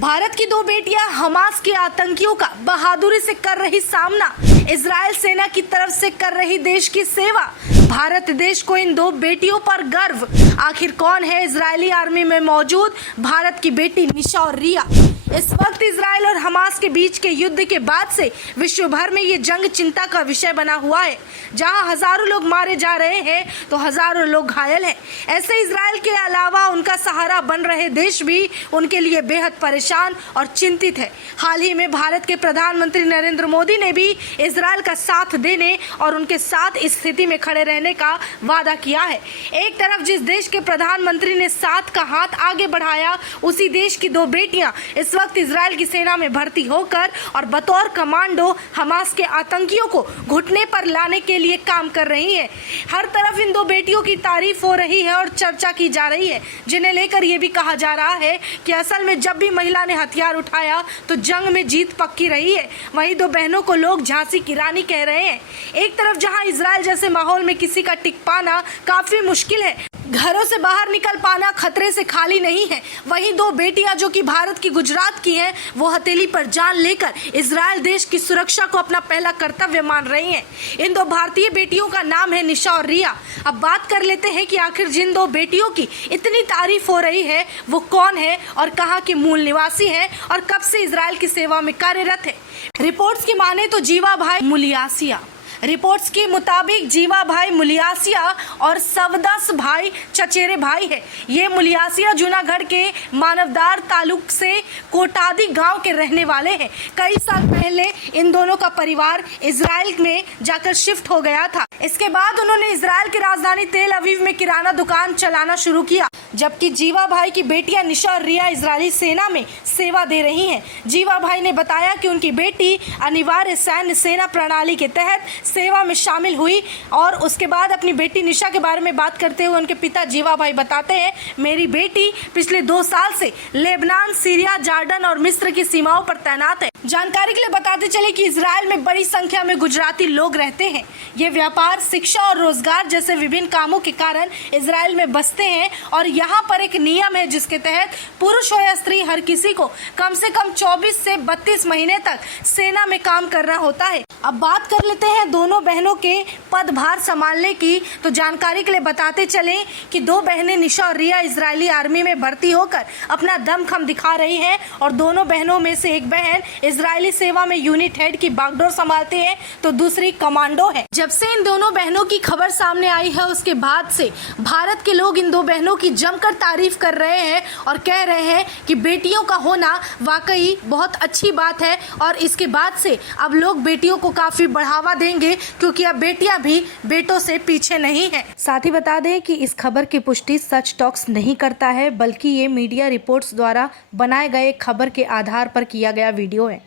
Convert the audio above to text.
भारत की दो बेटियां हमास के आतंकियों का बहादुरी से कर रही सामना, इजराइल सेना की तरफ से कर रही देश की सेवा। भारत देश को इन दो बेटियों पर गर्व। आखिर कौन है इजरायली आर्मी में मौजूद भारत की बेटी निशा और रिया? इस वक्त इजराइल और हमास के बीच के युद्ध के बाद से विश्व भर में ये जंग चिंता का विषय बना हुआ है। जहां हजारों लोग मारे जा रहे हैं तो हजारों लोग घायल हैं। ऐसे इजराइल के अलावा उनका सहारा बन रहे देश भी उनके लिए बेहद परेशान और चिंतित है। हाल ही में भारत के प्रधानमंत्री नरेंद्र मोदी ने भी इजराइल का साथ देने और उनके साथ इस स्थिति में खड़े रहने का वादा किया है। एक तरफ जिस देश के प्रधानमंत्री ने साथ का हाथ आगे बढ़ाया, उसी देश की दो बेटियां इस वक्त इजराइल की सेना में भर्ती होकर और बतौर कमांडो हमास के आतंकियों को घुटने पर लाने के लिए काम कर रही हैं। हर तरफ इन दो बेटियों की तारीफ हो रही है और चर्चा की जा रही है, जिन्हें लेकर ये भी कहा जा रहा है कि असल में जब भी महिला ने हथियार उठाया तो जंग में जीत पक्की रही है। वहीं दो बहनों को लोग झांसी की रानी कह रहे हैं। एक तरफ जहां इजराइल जैसे माहौल में किसी का टिक पाना काफी मुश्किल है, घरों से बाहर निकल पाना खतरे से खाली नहीं है, वहीं दो बेटियां जो कि भारत की गुजरात की हैं, वो हथेली पर जान लेकर इजराइल देश की सुरक्षा को अपना पहला कर्तव्य मान रही हैं। इन दो भारतीय बेटियों का नाम है निशा और रिया। अब बात कर लेते हैं कि आखिर जिन दो बेटियों की इतनी तारीफ हो रही है वो कौन है और कहाँ की मूल निवासी है और कब से इजराइल की सेवा में कार्यरत है। रिपोर्ट्स की माने तो जीवा भाई मुलियासिया, रिपोर्ट्स के मुताबिक जीवा भाई मुलियासिया और सवदस भाई चचेरे भाई है। ये मुलियासिया जूनागढ़ के मानवदार तालुक से कोटादी गांव के रहने वाले हैं। कई साल पहले इन दोनों का परिवार इजराइल में जाकर शिफ्ट हो गया था। इसके बाद उन्होंने इजराइल की राजधानी तेल अवीव में किराना दुकान चलाना शुरू किया, जबकि जीवा भाई की बेटियां निशा और रिया इजरायली सेना में सेवा दे रही हैं। जीवा भाई ने बताया कि उनकी बेटी अनिवार्य सैन्य सेना प्रणाली के तहत सेवा में शामिल हुई और उसके बाद अपनी बेटी निशा के बारे में बात करते हुए उनके पिता जीवा भाई बताते हैं, मेरी बेटी पिछले 2 साल से लेबनान, सीरिया, जॉर्डन और मिस्र की सीमाओं पर तैनात है। जानकारी के लिए बताते चले कि इजराइल में बड़ी संख्या में गुजराती लोग रहते हैं। ये व्यापार, शिक्षा और रोजगार जैसे विभिन्न कामों के कारण इजराइल में बसते हैं और यहाँ पर एक नियम है जिसके तहत पुरुष हो या स्त्री हर किसी को कम से कम 24 से 32 महीने तक सेना में काम करना होता है। अब बात कर लेते हैं दोनों बहनों के पदभार संभालने की। तो जानकारी के लिए बताते चले कि दो बहनें निशा और रिया इजरायली आर्मी में भर्ती होकर अपना दमखम दिखा रही हैं और दोनों बहनों में से एक बहन इजरायली सेवा में यूनिट हेड की बागडोर संभालते हैं तो दूसरी कमांडो है। जब से इन दोनों बहनों की खबर सामने आई है उसके बाद से भारत के लोग इन दो बहनों की जमकर तारीफ कर रहे हैं और कह रहे हैं कि बेटियों का होना वाकई बहुत अच्छी बात है और इसके बाद से अब लोग बेटियों को काफी बढ़ावा देंगे क्योंकि अब बेटियां भी बेटों से पीछे नहीं है। साथ ही बता दें कि इस खबर की पुष्टि सच टॉक्स नहीं करता है, बल्कि ये मीडिया रिपोर्ट्स द्वारा बनाए गए खबर के आधार पर किया गया वीडियो है।